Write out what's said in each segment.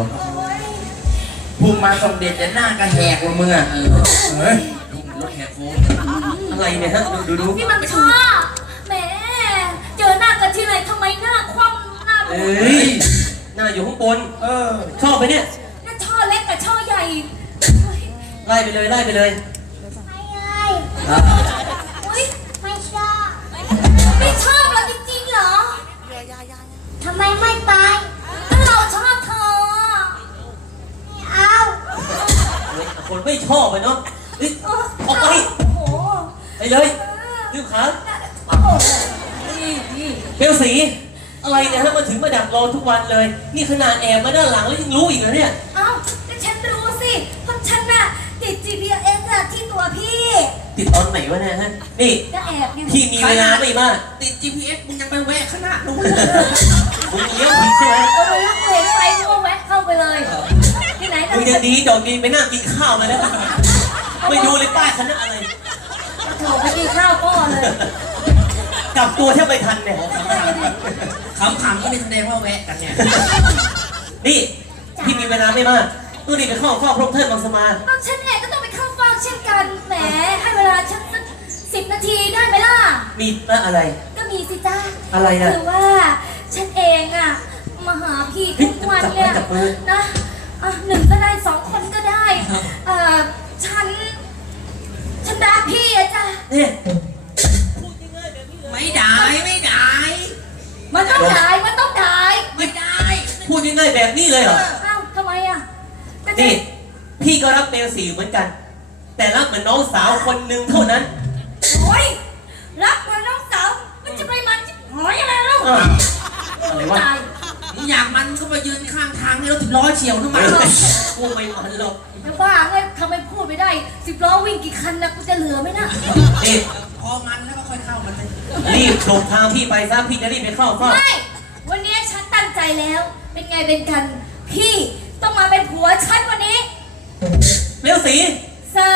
อกพุ่งมาส่องเด็ดจะหน้ากระแหกว่ามืงอ่ะเออรถแหกโค้งอะไรเนี่ยฮะดูดูดูพี่มังชาแหมเจอหน้ากันที่ไหนทำไมหน้าคว่ำหน้าเอ้ย หน้าอยู่ข้างบนเออชอบไปเนี่ยน้าช่อเล็กกับช่อใหญ่ ไล่ไปเลยไล่ไปเลยไล่คนไม่ชอบไปเนาะออกไปไปเลยดูขาเบลสี อะไรเนี่ยฮะมาถึงมาดักรอทุกวันเลย นี่ขนาดแอบมาด้านหลังแล้วยังรู้อีกเหรอเนี่ยเอ้าแต่ฉันรู้สิเพราะฉันน่ะติด GPS อะที่ตัวพี่ ติดตอนไหนวะเนี่ยฮะ นี่ ที่มีเวลาไม่มาก ติด GPS มึงยังไปแวะขนาดนู้นมึงเลี้ยวิดใช่ไหยังดีจอกดีไปนั่งกินข้าวมาแล้ว ไม่ดูเลยป้ายคณะอะไรจอกไปกินข้าวก็เลยกลับตัวเท่าไปทันเนี่ยคำขำก็ไม่แสดงว่าแวะกันเนี่ยนี่พี่มีเวลาไม่มากตู้นี่ไปเข้าฟอกพรบเทิดบางสมาเอาฉันเองก็ต้องไปเข้าฟอกเช่นกันแหมให้เวลาฉันสักสิบนาทีได้ไหมล่ะมีอะไร ก็มีสิจ้าอะไรนะคือว่า ฉันเองอ่ะมาหาพี่ทุกวันเลี่ยนะหนึ่งก็ได้สองคนก็ได้อ่ฉันฉันรักพี่อะจ้ะไม่ได้ไม่ได้ มันต้องได้มันต้องได้ไม่ได้ พูดง่ายๆแบบนี้เลยเหรอทำไมอะนี่พี่ก็รับเมลสีเหมือนกัน แต่รับเหมือนน้องสาวคนหนึ่งเท่านั้นโอ้ยรักเหมือนน้องสาว มันจะไปมันจะหอยอะไรแล้วังให้รถสิบล้อเฉียวทำไมกูไม่หันหลบจะบ้าไงทำไมพูดไม่ได้สิบล้อวิ่งกี่คันนะกูจะเหลือไหมนะเอ๊ะพอมันแล้วก็ค่อยเข้ามันรีบถกทางพี่ไปซะพี่จะรีบไปเข้าฟ้าไม่ วันนี้ฉันตั้งใจแล้วเป็นไงเป็นกัน พี่ต้องมาเป็นผัวฉันวันนี้เลี้ยวสีสา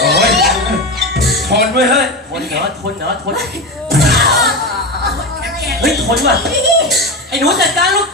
โอ้ยทนไว้เฮ้ยทนเหรอทนเหรอทนเฮ้ยทนว่ะไอ้หนูจัดการลูก